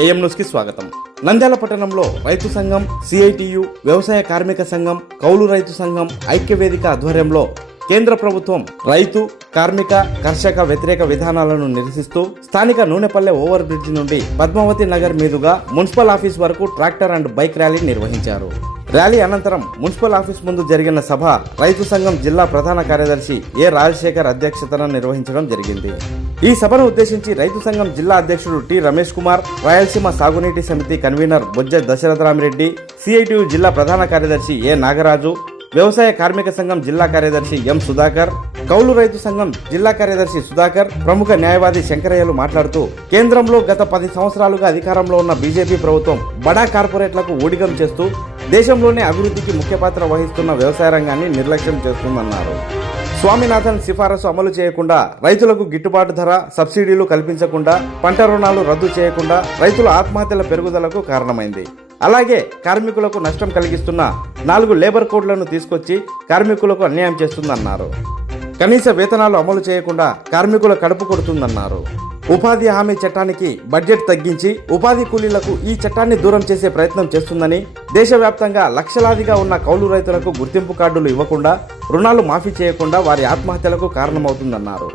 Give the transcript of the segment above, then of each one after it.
AM news కి స్వాగతం. నంద్యాల పట్టణంలో రైతు సంఘం, సిఐటియు, వ్యవసాయ కార్మిక సంఘం, కౌలు రైతు సంఘం ఐక్య వేదిక ఆధ్వర్యంలో కేంద్ర ప్రభుత్వం రైతు, కార్మిక, కర్షక వ్యతిరేక విధానాలను నిరసిస్తూ స్థానిక నూనెపల్లె ఓవర్ బ్రిడ్జ్ నుండి పద్మావతి నగర్ మీదుగా మున్సిపల్ ఆఫీస్ వరకు ట్రాక్టర్ అండ్ బైక్ ర్యాలీ నిర్వహించారు. ర్యాలీ అనంతరం మున్సిపల్ ఆఫీస్ ముందు జరిగిన సభ రైతు సంఘం జిల్లా ప్రధాన కార్యదర్శి ఏ రాజశేఖర్ అధ్యక్షతన నిర్వహించడం జరిగింది. ఈ సభను ఉద్దేశించి రైతు సంఘం జిల్లా అధ్యక్షుడు టి రమేష్ కుమార్, రాయలసీమ సాగునీటి సమితి కన్వీనర్ బొజ్జ దశరథరామిరెడ్డి, సిఐటియు జిల్లా ప్రధాన కార్యదర్శి ఏ నాగరాజు, వ్యవసాయ కార్మిక సంఘం జిల్లా కార్యదర్శి ఎం సుధాకర్, కౌలు రైతు సంఘం జిల్లా కార్యదర్శి సుధాకర్, ప్రముఖ న్యాయవాది శంకరయ్యలు మాట్లాడుతూ కేంద్రంలో గత 10 సంవత్సరాలుగా అధికారంలో ఉన్న బీజేపీ ప్రభుత్వం బడా కార్పొరేట్లకు ఊడిగం చేస్తూ దేశంలోనే అభివృద్ధికి ముఖ్య పాత్ర వహిస్తున్న వ్యవసాయ రంగాన్ని నిర్లక్ష్యం చేస్తుందన్నారు. స్వామినాథన్ సిఫారసు అమలు చేయకుండా, రైతులకు గిట్టుబాటు ధర, సబ్సిడీలు కల్పించకుండా, పంట రుణాలు రద్దు చేయకుండా రైతుల ఆత్మహత్యల పెరుగుదలకు కారణమైంది. అలాగే కార్మికులకు నష్టం కలిగిస్తున్న 4 లేబర్ కోడ్లను తీసుకొచ్చి కార్మికులకు అన్యాయం చేస్తుందన్నారు. కనీస వేతనాలు అమలు చేయకుండా కార్మికుల కడుపు కొడుతుందన్నారు. ఉపాధి హామీ చట్టానికి బడ్జెట్ తగ్గించి ఉపాధి కూలీలకు ఈ చట్టాన్ని దూరం చేసే ప్రయత్నం చేస్తుందని, దేశవ్యాప్తంగా లక్షలాదిగా ఉన్న కౌలు రైతులకు గుర్తింపు కార్డులు ఇవ్వకుండా, రుణాలు మాఫీ చేయకుండా వారి ఆత్మహత్యలకు కారణమవుతుందన్నారు.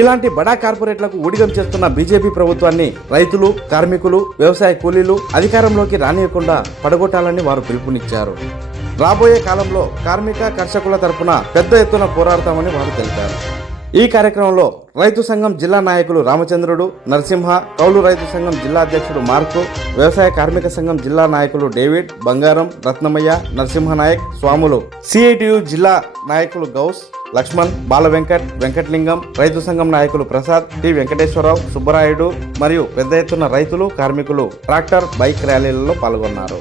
ఇలాంటి బడా కార్పొరేట్లకు ఊడిగం చేస్తున్న బీజేపీ ప్రభుత్వాన్ని రైతులు, కార్మికులు, వ్యవసాయ కూలీలు అధికారంలోకి రానియకుండా పడగొట్టాలని వారు పిలుపునిచ్చారు. రాబోయే కాలంలో కార్మిక, కర్షకుల తరపున పెద్ద ఎత్తున పోరాడతామని వారు తెలిపారు. ఈ కార్యక్రమంలో రైతు సంఘం జిల్లా నాయకులు రామచంద్రుడు, నరసింహ, కౌలు రైతు సంఘం జిల్లా అధ్యక్షుడు మార్కు, వ్యవసాయ కార్మిక సంఘం జిల్లా నాయకులు డేవిడ్, బంగారం, రత్నమయ్య, నరసింహనాయక్, స్వాములు, సిఐటియు జిల్లా నాయకులు గౌస్, లక్ష్మణ్, బాల వెంకట్, వెంకటలింగం, రైతు సంఘం నాయకులు ప్రసాద్, టి వెంకటేశ్వరరావు, సుబ్బరాయుడు మరియు పెద్ద ఎత్తున రైతులు, కార్మికులు ట్రాక్టర్, బైక్ ర్యాలీలలో పాల్గొన్నారు.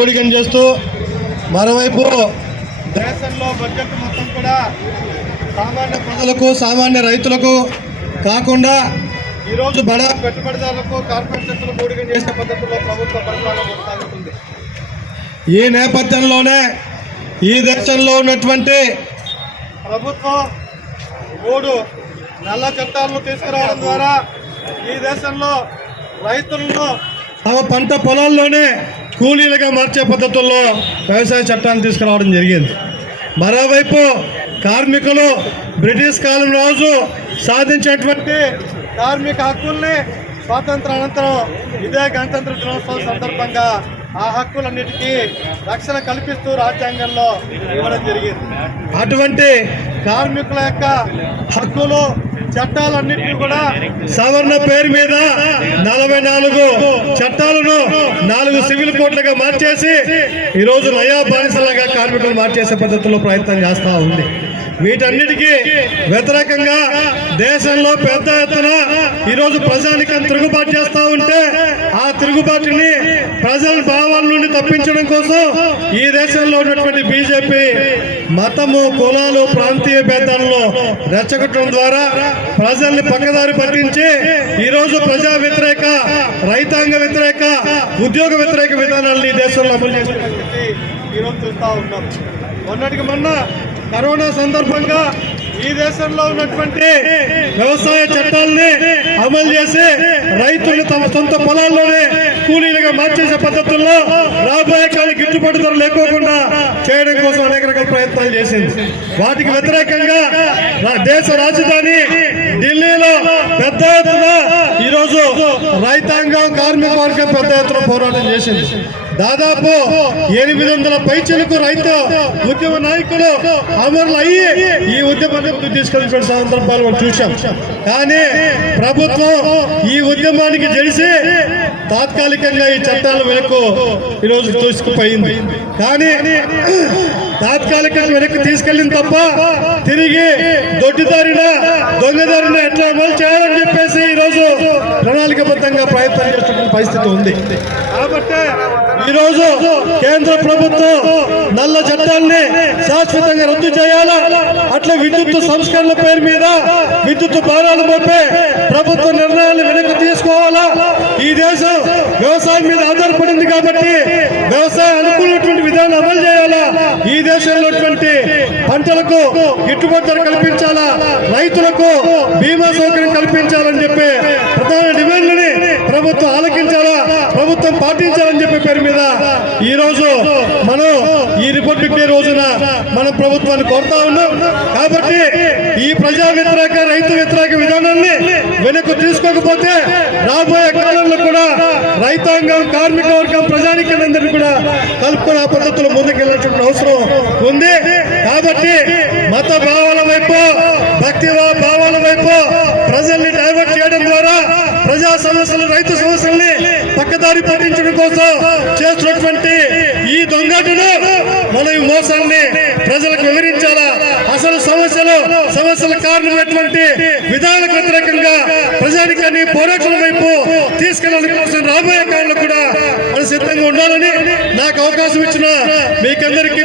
ఊడిగం చేస్తూ మరోవైపు దేశంలో బడ్జెట్ మొత్తం కూడా సామాన్య ప్రజలకు, సామాన్య రైతులకు కాకుండా ఈరోజు బడా పెట్టుబడిదారులకు, కార్పొరేట్ శక్తులకు ఊడిగం చేసే పద్ధతిలో ప్రభుత్వ పరిపాలన కొనసాగుతుంది. ఈ నేపథ్యంలోనే ఈ దేశంలో ఉన్నటువంటి ప్రభుత్వం 3 నల్ల చట్టాలను తీసుకురావడం ద్వారా ఈ దేశంలో రైతులను తమ పంట పొలాల్లోనే కూలీలుగా మార్చే పద్ధతుల్లో వ్యవసాయ చట్టాన్ని తీసుకురావడం జరిగింది. మరోవైపు కార్మికులు బ్రిటిష్ కాలం రోజు సాధించేటువంటి కార్మిక హక్కుల్ని స్వాతంత్ర అనంతరం ఇదే గణతంత్ర దినోత్సవం సందర్భంగా ఆ హక్కులన్నిటికీ రక్షణ కల్పిస్తూ రాజ్యాంగంలో ఇవ్వడం జరిగింది. అటువంటి కార్మికుల యొక్క హక్కులు చట్టాలన్నింటినీ కూడా సవరణ పేరు మీద 44 చట్టాలను 4 సివిల్ కోడ్లుగా మార్చేసి ఈరోజు నయా బానిసలుగా కార్మికులు మార్చేసే పద్ధతిలో ప్రయత్నం చేస్తా ఉంది. వీటన్నిటికీ వ్యతిరేకంగా దేశంలో పెద్ద ఎత్తున ఈరోజు ప్రజానికం తిరుగుబాటు చేస్తా ఉంటే ఆ తిరుగుబాటుని ప్రజల భావాల నుండి తప్పించడం కోసం ఈ దేశంలో ఉన్నటువంటి బీజేపీ మతము, కులాలు, ప్రాంతీయ భేదాలను రెచ్చగొట్టడం ద్వారా ప్రజల్ని పక్కదారి పట్టించి ఈరోజు ప్రజా వ్యతిరేక, రైతాంగ వ్యతిరేక, ఉద్యోగ వ్యతిరేక విధానాలను ఈ దేశంలో అమలు చేస్తున్నటువంటి ఈరోజు చూస్తా ఉన్నాం. మొన్నటికి మొన్న కరోనా సందర్భంగా ఈ దేశంలో ఉన్నటువంటి వ్యవసాయ చట్టాలని అమలు చేసి రైతులు తమ సొంత పొలాల్లోనే కూలీలుగా మార్చేసే పద్ధతుల్లో రాబోయే కాలం గిట్టుబాటు ధర లేకోకుండా చేయడం కోసం అనేక రకాల ప్రయత్నాలు చేసింది. వాటికి వ్యతిరేకంగా దేశ రాజధాని ఢిల్లీలో పెద్ద ఎత్తున ఈరోజు రైతాంగం, కార్మిక వర్గం పెద్ద ఎత్తున పోరాటం చేసింది. దాదాపు 800 పైచలకు రైతు ఉద్యమ నాయకులు అమరులు అయ్యి ఈ ఉద్యమాన్ని తీసుకెళ్లిన సందర్భాలు మనం చూశాం. కానీ ప్రభుత్వం ఈ ఉద్యమానికి జరిసి తాత్కాలికంగా ఈ చట్టాలు వెనక్కు ఈరోజు తీసుకుపోయింది. కానీ తాత్కాలికంగా వెనక్కి తీసుకెళ్ళిన తప్ప తిరిగి దొడ్డిదారిన, దొంగదారిన ఎట్లా అమలు చేయాలని చెప్పేసి ఈరోజు ప్రణాళికబద్ధంగా ప్రయత్నం చేస్తున్న పరిస్థితి ఉంది. కాబట్టి ఈరోజు కేంద్ర ప్రభుత్వం నల్ల చట్టాన్ని శాశ్వతంగా రద్దు చేయాలా, అట్లా విద్యుత్ సంస్కరణల పేరు మీద విద్యుత్ భారాలు మోపే ప్రభుత్వ నిర్ణయాలు వెనక్కి తీసుకోవాలా. ఈ దేశం వ్యవసాయం మీద ఆధారపడింది కాబట్టి వ్యవసాయ అనుకూలటువంటి విధానం అమలు చేయాలా. ఈ దేశంలో పంటలకు గిట్టుబాటు ధర కల్పించాలా, రైతులకు బీమా సౌకర్యం కల్పించాలని చెప్పి ప్రధాన డిమాండ్లని ప్రభుత్వం ఆలకించాలా, ప్రభుత్వం పాటించాలని చెప్పే పేరు మీద ఈ రోజు మనం ఈ రిపబ్లిక్ డే రోజున మనం ప్రభుత్వాన్ని కోరుతా ఉన్నాం. కాబట్టి ఈ ప్రజా వ్యతిరేక, రైతు వ్యతిరేక విధానాన్ని వెనక్కు తీసుకోకపోతే రాబోయే కాలంలో కూడా రైతాంగం, కార్మిక వర్గం, ప్రజానికందరినీ కూడా కలుపుకుని ఆ పద్ధతిలో ముందుకెళ్ళాల్సిన అవసరం ఉంది. కాబట్టి మత భావాల వైపు, భక్తి భావాల వైపు ప్రజల్ని డైవర్ట్ చేయడం ద్వారా ప్రజా సమస్యలు, రైతు సమస్యల్ని పక్కదారి పట్టించడం కోసం చేస్తున్నటువంటి ఈ దొంగటను, మనం ఈ మోసాన్ని ప్రజలకు వివరించాలా. అసలు సమస్యల కారణమైనటువంటి విధానాలకు వ్యతిరేకంగా ప్రజానికాన్ని పోరాటం వైపు తీసుకెళ్ళడానికి కోసం రాబోయే కాలంలో కూడా మనం సిద్ధంగా ఉండాలని నాకు అవకాశం ఇచ్చిన మీకందరికీ